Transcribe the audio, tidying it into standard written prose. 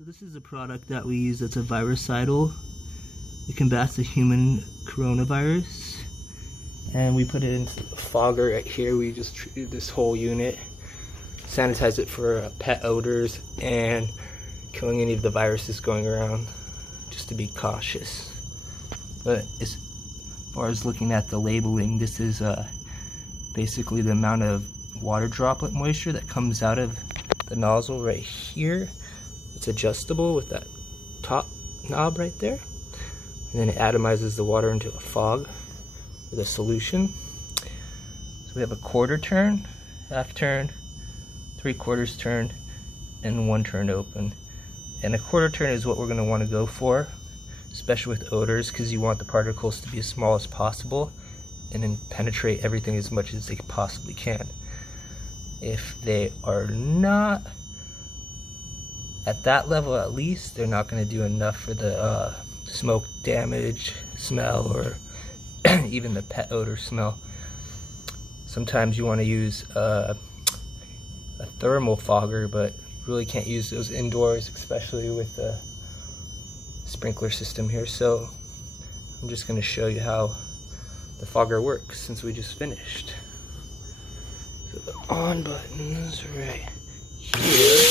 So this is a product that we use that's a virucidal. It combats the human coronavirus. And we put it into the fogger right here. We just treated this whole unit, sanitize it for pet odors and killing any of the viruses going around, just to be cautious. But as far as looking at the labeling, this is basically the amount of water droplet moisture that comes out of the nozzle right here. It's adjustable with that top knob right there, and then it atomizes the water into a fog with a solution. So we have a quarter turn, half turn, 3/4 turn, and 1 turn open. And a quarter turn is what we're going to want to go for, especially with odors, because you want the particles to be as small as possible and then penetrate everything as much as they possibly can. If they are not at that level, at least, they're not going to do enough for the smoke damage, smell, or even the pet odor smell. Sometimes you want to use a thermal fogger, but really can't use those indoors, especially with the sprinkler system here. So I'm just going to show you how the fogger works since we just finished. So the on button is right here.